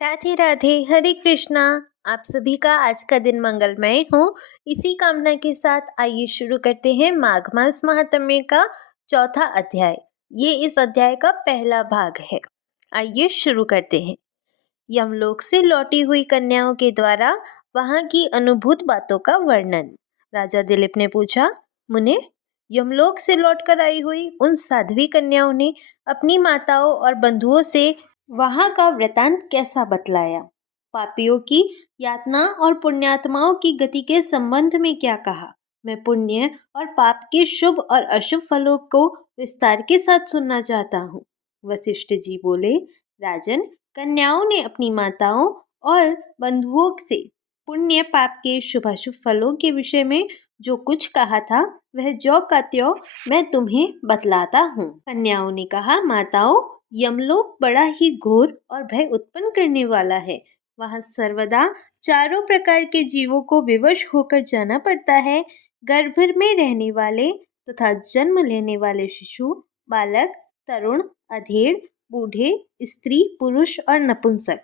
राधे राधे, हरे कृष्णा। आप सभी का आज का दिन मंगलमय हो। इसी कामना के साथ आइए शुरू करते हैं माघ मास महात्म्य का चौथा अध्याय। ये इस अध्याय का पहला भाग है। आइए शुरू करते हैं। यमलोक से लौटी हुई कन्याओं के द्वारा वहां की अनुभूत बातों का वर्णन। राजा दिलीप ने पूछा, मुने, यमलोक से लौटकर आई हुई उन साध्वी कन्याओं ने अपनी माताओं और बंधुओं से वहां का वृतांत कैसा बतलाया? पापियों की यातना और पुण्यात्माओं की गति के संबंध में क्या कहा? मैं पुण्य और पाप के शुभ और अशुभ फलों को विस्तार के साथ सुनना चाहता हूँ। वशिष्ठ जी बोले, राजन, कन्याओं ने अपनी माताओं और बंधुओं से पुण्य पाप के शुभाशुभ फलों के विषय में जो कुछ कहा था वह ज्यों का त्यों मैं तुम्हें बतलाता हूँ। कन्याओं ने कहा, माताओं, यमलोक बड़ा ही घोर और भय उत्पन्न करने वाला है। वहाँ सर्वदा चारों प्रकार के जीवों को विवश होकर जाना पड़ता है। गर्भ में रहने वाले तथा जन्म लेने वाले शिशु, बालक, तरुण, अधेड़, बूढ़े, स्त्री, पुरुष और नपुंसक,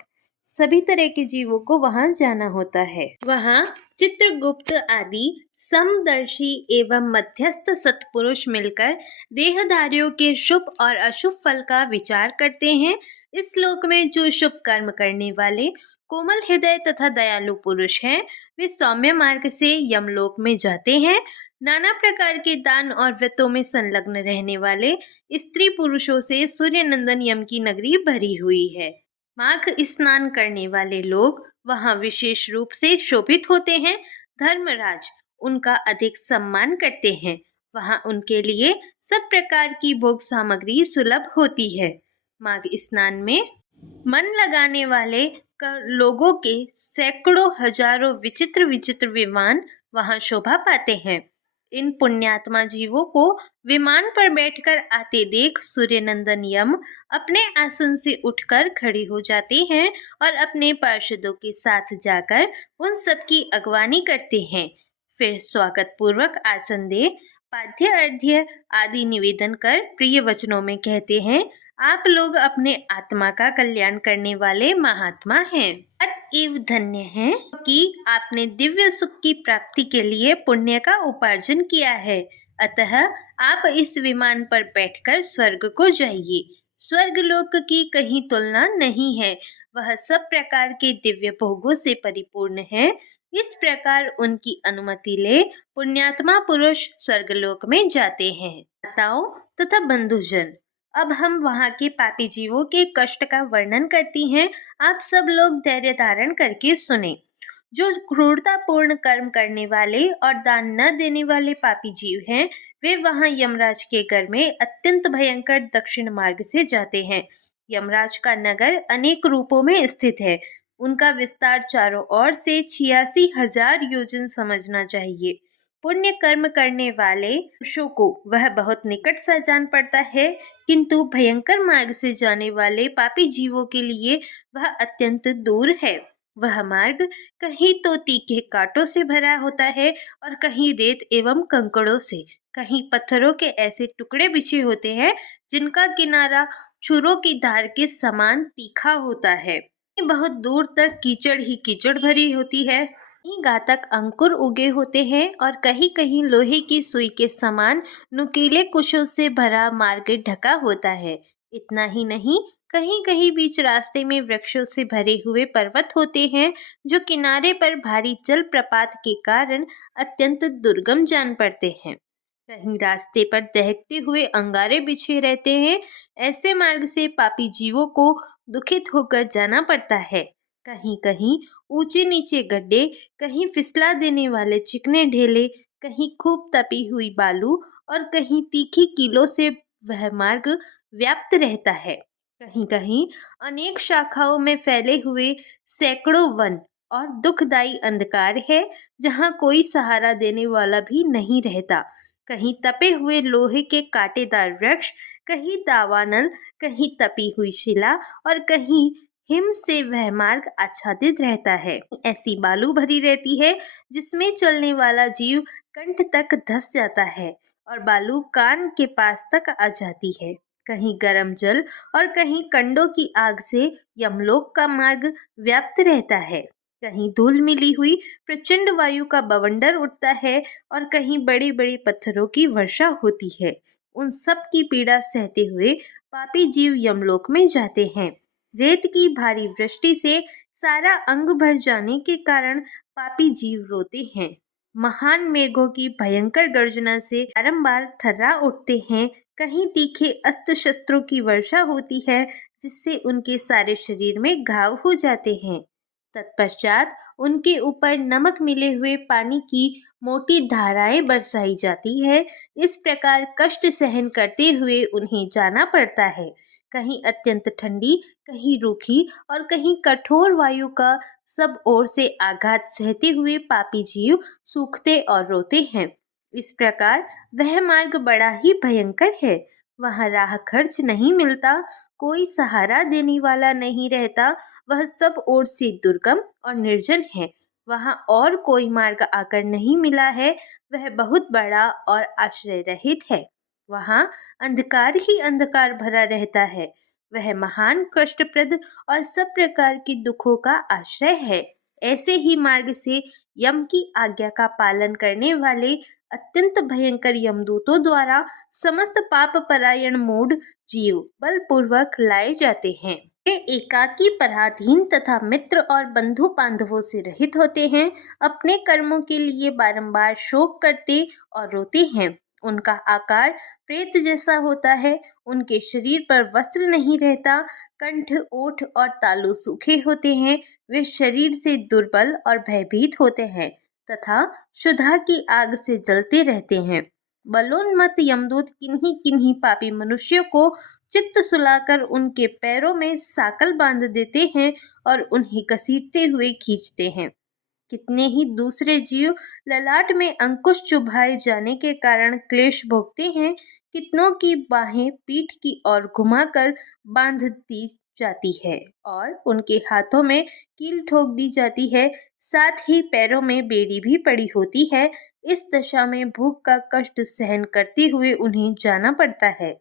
सभी तरह के जीवों को वहाँ जाना होता है। वहाँ चित्रगुप्त आदि समदर्शी एवं मध्यस्थ सत्पुरुष मिलकर देहधारियों के शुभ और अशुभ फल का विचार करते हैं। इस लोक में जो शुभ कर्म करने वाले कोमल हृदय तथा दयालु पुरुष हैं, वे सौम्य मार्ग से यमलोक में जाते हैं। नाना प्रकार के दान और व्रतों में संलग्न रहने वाले स्त्री पुरुषों से सूर्यनंदन यम की नगरी भरी हुई है। माघ स्नान करने वाले लोग वहां विशेष रूप से शोभित होते हैं। धर्मराज उनका अधिक सम्मान करते हैं। वहां उनके लिए सब प्रकार की भोग सामग्री सुलभ होती है। माघ स्नान में मन लगाने वाले लोगों के सैकड़ों हजारों विचित्र विचित्र विमान वहां शोभा पाते हैं। इन पुण्यात्मा जीवों को विमान पर बैठकर आते देख सूर्यनंदन यम अपने आसन से उठकर खड़े हो जाते हैं और अपने पार्षदों के साथ जाकर उन सब की अगवानी करते हैं। फिर स्वागत पूर्वक आसन दे, पाद्य अर्घ्य आदि निवेदन कर प्रिय वचनों में कहते हैं, आप लोग अपने आत्मा का कल्याण करने वाले महात्मा हैं। अतएव धन्य हैं कि आपने दिव्य सुख की प्राप्ति के लिए पुण्य का उपार्जन किया है। अतः आप इस विमान पर बैठकर स्वर्ग को जाइए। स्वर्ग लोक की कहीं तुलना नहीं है। वह सब प्रकार के दिव्य भोगों से परिपूर्ण है। इस प्रकार उनकी अनुमति ले पुण्यात्मा पुरुष स्वर्गलोक में जाते हैं। माताओं तथा बंधुजन, अब हम वहाँ के पापी जीवों के कष्ट का वर्णन करती हैं। आप सब लोग धैर्य धारण करके सुने। जो क्रूरतापूर्ण कर्म करने वाले और दान न देने वाले पापी जीव हैं, वे वहाँ यमराज के घर में अत्यंत भयंकर दक्षिण मार्ग से जाते हैं। यमराज का नगर अनेक रूपों में स्थित है। उनका विस्तार चारों ओर से 86,000 योजन समझना चाहिए। पुण्य कर्म करने वाले पुरुषों को वह बहुत निकट सा जान पड़ता है, किंतु भयंकर मार्ग से जाने वाले पापी जीवों के लिए वह अत्यंत दूर है। वह मार्ग कहीं तो तीखे कांटों से भरा होता है और कहीं रेत एवं कंकड़ों से, कहीं पत्थरों के ऐसे टुकड़े बिछे होते हैं जिनका किनारा छुरों की धार के समान तीखा होता है। बहुत दूर तक कीचड़ ही कीचड़ भरी होती है। कहीं घातक अंकुर उगे होते हैं और कहीं कहीं लोहे की सुई के समान नुकीले कुशों से भरा मार्ग ढका होता है। इतना ही नहीं, कहीं कहीं बीच रास्ते में वृक्षों से भरे हुए पर्वत होते हैं जो किनारे पर भारी जल प्रपात के कारण अत्यंत दुर्गम जान पड़ते हैं। कहीं रास्ते पर दहकते हुए अंगारे बिछे रहते हैं। ऐसे मार्ग से पापी जीवों को दुखित होकर जाना पड़ता है। कहीं कहीं ऊंचे नीचे गड्ढे, कहीं फिसला देने वाले चिकने ढेले, कहीं खूब तपी हुई बालू और कहीं तीखी कीलों से वह मार्ग व्याप्त रहता है। कहीं कहीं अनेक शाखाओं में फैले हुए सैकड़ों वन और दुखदायी अंधकार है, जहाँ कोई सहारा देने वाला भी नहीं रहता। कहीं तपे हुए लोहे के कांटेदार वृक्ष, कहीं दावानल, कहीं तपी हुई शिला और कहीं हिम से वह मार्ग आच्छादित रहता है। ऐसी बालू भरी रहती है जिसमें चलने वाला जीव कंठ तक धंस जाता है और बालू कान के पास तक आ जाती है। कहीं गर्म जल और कहीं कंडों की आग से यमलोक का मार्ग व्याप्त रहता है। कहीं धूल मिली हुई प्रचंड वायु का बवंडर उठता है और कहीं बड़ी बड़ी पत्थरों की वर्षा होती है। उन सब की पीड़ा सहते हुए पापी जीव यमलोक में जाते हैं। रेत की भारी वृष्टि से सारा अंग भर जाने के कारण पापी जीव रोते हैं। महान मेघों की भयंकर गर्जना से बारंबार थर्रा उठते हैं। कहीं तीखे अस्त्र शस्त्रों की वर्षा होती है जिससे उनके सारे शरीर में घाव हो जाते हैं। तत्पश्चात उनके ऊपर नमक मिले हुए पानी की मोटी धाराएं बरसाई जाती है। इस प्रकार कष्ट सहन करते हुए उन्हें जाना पड़ता है। कहीं अत्यंत ठंडी, कहीं रूखी और कहीं कठोर वायु का सब ओर से आघात सहते हुए पापी जीव सूखते और रोते हैं। इस प्रकार वह मार्ग बड़ा ही भयंकर है। वहाँ राह खर्च नहीं मिलता, कोई सहारा देने वाला नहीं रहता। वह सब ओर से दुर्गम और निर्जन है। वहाँ और कोई मार्ग आकर नहीं मिला है। वह बहुत बड़ा और आश्रय रहित है। वहाँ अंधकार ही अंधकार भरा रहता है। वह महान कष्टप्रद और सब प्रकार के दुखों का आश्रय है। ऐसे ही मार्ग से यम की आज्ञा का पालन करने वाले अत्यंत भयंकर यमदूतों द्वारा समस्त पाप परायण मूढ़ जीव बलपूर्वक लाए जाते हैं। वे एकाकी, पराधीन तथा मित्र और बंधु बांधवों से रहित होते हैं। अपने कर्मों के लिए बारंबार शोक करते और रोते हैं। उनका आकार प्रेत जैसा होता है। उनके शरीर पर वस्त्र नहीं रहता। कंठ, ओठ और तालू सूखे होते हैं। वे शरीर से दुर्बल और भयभीत होते हैं तथा क्षुधा की आग से जलते रहते हैं। बलोन्मत्त यमदूत किन्हीं किन्हीं पापी मनुष्यों को चित्त सुलाकर उनके पैरों में साकल बांध देते हैं और उन्हें घसीटते हुए खींचते हैं। कितने ही दूसरे जीव ललाट में अंकुश चुभाए जाने के कारण क्लेश भोगते हैं। कितनों की बाहें पीठ की ओर घुमाकर बांध दी जाती है और उनके हाथों में कील ठोक दी जाती है। साथ ही पैरों में बेड़ी भी पड़ी होती है। इस दशा में भूख का कष्ट सहन करते हुए उन्हें जाना पड़ता है।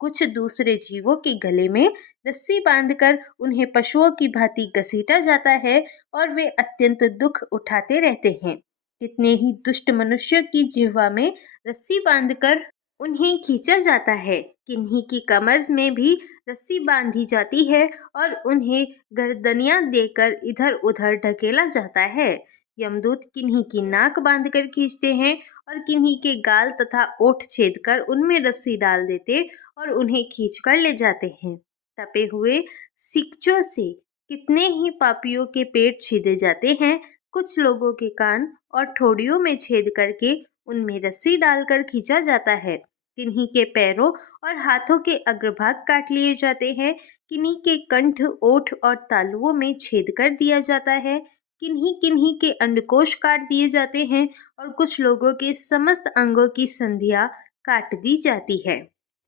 कुछ दूसरे जीवों के गले में रस्सी बांधकर उन्हें पशुओं की भांति घसीटा जाता है और वे अत्यंत दुख उठाते रहते हैं। कितने ही दुष्ट मनुष्यों की जिह्वा में रस्सी बांधकर उन्हें खींचा जाता है। किन्हीं की कमर में भी रस्सी बांधी जाती है और उन्हें गर्दनियां देकर इधर उधर ढकेला जाता है। यमदूत किन्हीं की नाक बांधकर खींचते हैं और किन्हीं के गाल तथा ओठ छेदकर उनमें रस्सी डाल देते और उन्हें खींचकर ले जाते हैं। तपे हुए सिकचों से कितने ही पापियों के पेट छीदे जाते हैं। कुछ लोगों के कान और ठोड़ियों में छेद करके उनमें रस्सी डालकर खींचा जाता है। किन्हीं के पैरों और हाथों के अग्रभाग काट लिए जाते हैं। किन्हीं के कंठ, ओठ और तालुओं में छेद कर दिया जाता है। किन्हीं किन्हीं के अंडकोश काट दिए जाते हैं और कुछ लोगों के समस्त अंगों की संधियां काट दी जाती है।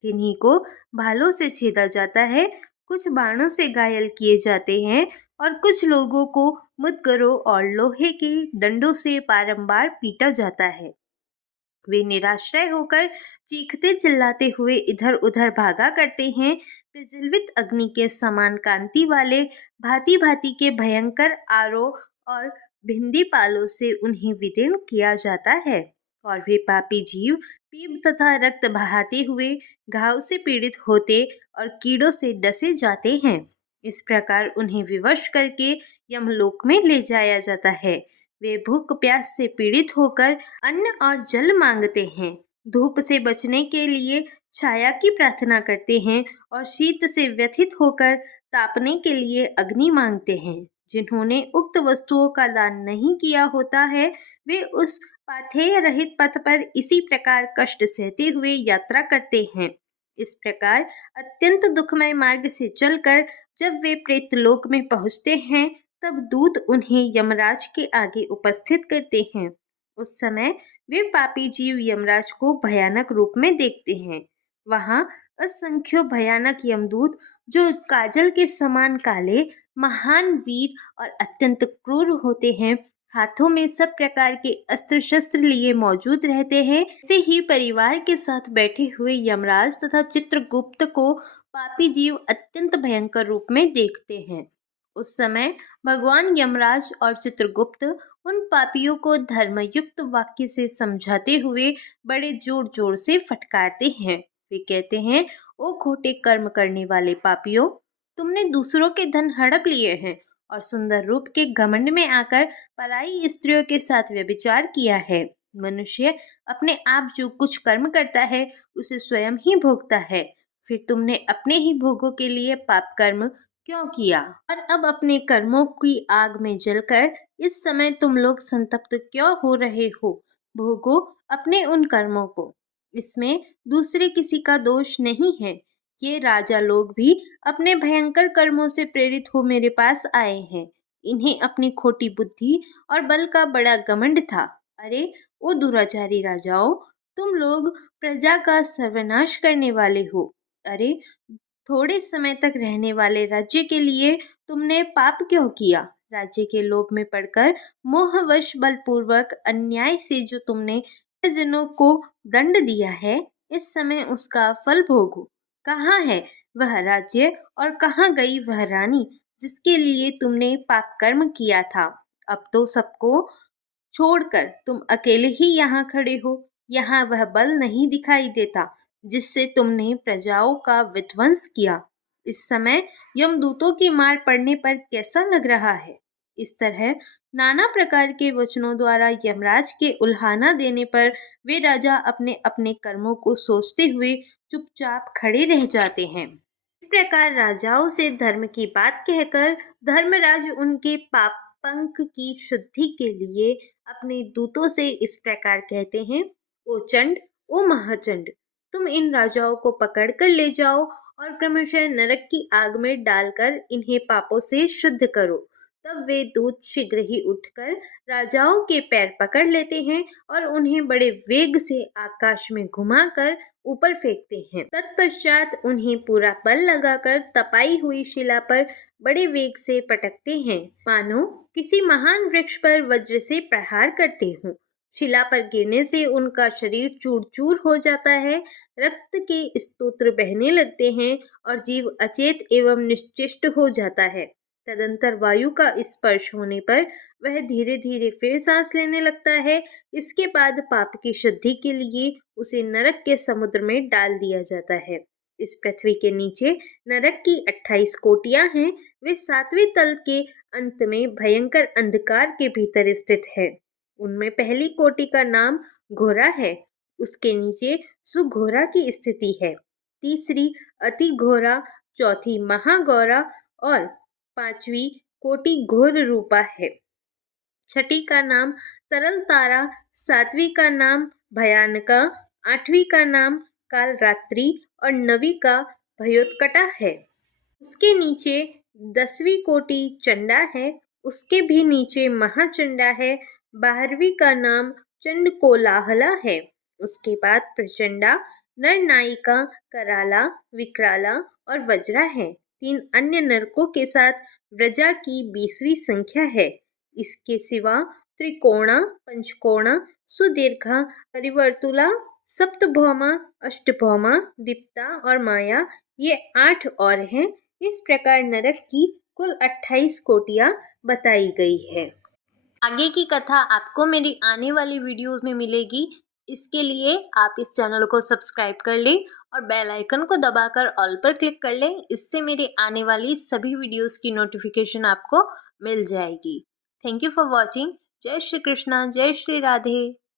किन्हीं को भालों से छेदा जाता है, कुछ बाणों से घायल किए जाते हैं और कुछ लोगों को मुद्गरों और लोहे के डंडों से बारंबार पीटा जाता है। वे निराश्रय होकर चीखते चिल्लाते हुए इधर उधर भागा करते हैं। प्रज्वलित अग्नि के समान कांति वाले भांति भांति के भयंकर आरों और भिंदी पालों से उन्हें विदीर्ण किया जाता है और वे पापी जीव पीप तथा रक्त बहाते हुए घाव से पीड़ित होते और कीड़ों से डसे जाते हैं। इस प्रकार उन्हें विवश करके यमलोक में ले जाया जाता है। वे भूख प्यास से पीड़ित होकर अन्न और जल मांगते हैं। धूप से बचने के लिए छाया की प्रार्थना करते हैं और शीत से व्यथित होकर तापने के लिए अग्नि मांगते हैं। जिन्होंने उक्त वस्तुओं का दान नहीं किया होता है वे उस पाथेय रहित पथ पर इसी प्रकार कष्ट सहते हुए यात्रा करते हैं। इस प्रकार अत्यंत दुखमय मार्ग से चलकर जब वे प्रेतलोक में पहुंचते हैं तब दूत उन्हें यमराज के आगे उपस्थित करते हैं। उस समय वे पापी जीव यमराज को भयानक रूप में देखते हैं। वहां असंख्य भयानक यमदूत जो काजल के समान काले, महान वीर और अत्यंत क्रूर होते हैं, हाथों में सब प्रकार के अस्त्र शस्त्र लिए मौजूद रहते हैं। ऐसे ही परिवार के साथ बैठे हुए यमराज तथा चित्रगुप्त को पापी जीव अत्यंत भयंकर रूप में देखते हैं। उस समय भगवान यमराज और चित्रगुप्त उन पापियों को धर्मयुक्त वाक्य से समझाते हुए बड़े जोर जोर से फटकारते हैं। वे कहते हैं, ओ खोटे कर्म करने वाले पापियों, तुमने दूसरों के धन हड़प लिए हैं और सुंदर रूप के घमंड में आकर पराई स्त्रियों के साथ व्यभिचार किया है। मनुष्य अपने आप जो कुछ कर्म करता है उसे स्वयं ही भोगता है। फिर तुमने अपने ही भोगों के लिए पाप कर्म क्यों किया? और अब अपने कर्मों की आग में जलकर इस समय तुम लोग संतप्त क्यों हो रहे हो? भोगो अपने उन कर्मों को, इसमें दूसरे किसी का दोष नहीं है। ये राजा लोग भी अपने भयंकर कर्मों से प्रेरित हो मेरे पास आए हैं। इन्हें अपनी खोटी बुद्धि और बल का बड़ा घमंड था। अरे ओ दुराचारी राजाओं, तुम लोग प्रजा का सर्वनाश करने वाले हो। अरे थोड़े समय तक रहने वाले राज्य के लिए तुमने पाप क्यों किया? राज्य के लोभ में पड़कर मोहवश बलपूर्वक अन्याय से जो तुमने जनों को दंड दिया है, इस समय उसका फल भोगो। कहाँ है वह राज्य और कहाँ गई वह रानी जिसके लिए तुमने पाप कर्म किया था? अब तो सबको छोड़कर तुम अकेले ही यहाँ खड़े हो। यहाँ वह बल नहीं दिखाई देता जिससे तुमने प्रजाओं का विध्वंस किया। इस समय यमदूतों की मार पड़ने पर कैसा लग रहा है? इस तरह नाना प्रकार के वचनों द्वारा यमराज के उल्हाना देने पर वे राजा अपने अपने कर्मों को सोचते हुए चुपचाप खड़े रह जाते हैं। इस प्रकार राजाओं से धर्म की बात कहकर धर्मराज उनके पापंक की शुद्धि के लिए अपने दूतों से इस प्रकार कहते हैं, ओ चंड, ओ महाचंड, तुम इन राजाओं को पकड़ कर ले जाओ और क्रमशः नरक की आग में डालकर इन्हें पापों से शुद्ध करो। तब वे दूत शीघ्र ही उठकर राजाओं के पैर पकड़ लेते हैं और उन्हें बड़े वेग से आकाश में घुमाकर ऊपर फेंकते हैं। तत्पश्चात उन्हें पूरा बल लगाकर तपाई हुई शिला पर बड़े वेग से पटकते हैं, मानो किसी महान वृक्ष पर वज्र से प्रहार करते हों। शिला पर गिरने से उनका शरीर चूर चूर हो जाता है, रक्त के स्तोत्र बहने लगते हैं और जीव अचेत एवं निश्चेष्ट हो जाता है। तदंतर वायु का स्पर्श होने पर वह धीरे धीरे फिर सांस लेने लगता है। इसके बाद पाप की शुद्धि के लिए उसे नरक के समुद्र में डाल दिया जाता है। इस पृथ्वी के नीचे नरक की 28 कोटियां हैं। वे 7वें तल के अंत में भयंकर अंधकार के भीतर स्थित है। उनमें पहली कोटि का नाम घोरा है, उसके नीचे सुघोरा की स्थिति है, तीसरी अति घोरा, चौथी महागौरा और 5वीं कोटि घोर रूपा है। छठी का नाम तरल तारा, 7वीं का नाम भयानका, 8वीं का नाम काल रात्रि और 9वीं का भयोत्कटा है। उसके नीचे 10वीं कोटि चंडा है, उसके भी नीचे महाचंडा है, 12वीं का नाम चंड कोलाहला है। उसके बाद प्रचंडा, नरनायिका, कराला, विकराला और वज्रा है। 3 अन्य नरकों के साथ व्रजा की 20वीं संख्या है। इसके सिवा त्रिकोणा, पंचकोणा, सुदीर्घा, परिवर्तुला, सप्तभौमा, अष्टभौमा, दीप्ता और माया, ये 8 और हैं। इस प्रकार नरक की कुल 28 कोटियां बताई गई है। आगे की कथा आपको मेरी आने वाली वीडियोस में मिलेगी। इसके लिए आप इस चैनल को सब्सक्राइब कर लें और बेल आइकन को दबाकर ऑल पर क्लिक कर लें। इससे मेरे आने वाली सभी वीडियोस की नोटिफिकेशन आपको मिल जाएगी। Thank you for watching. जय श्री कृष्णा, जय श्री राधे।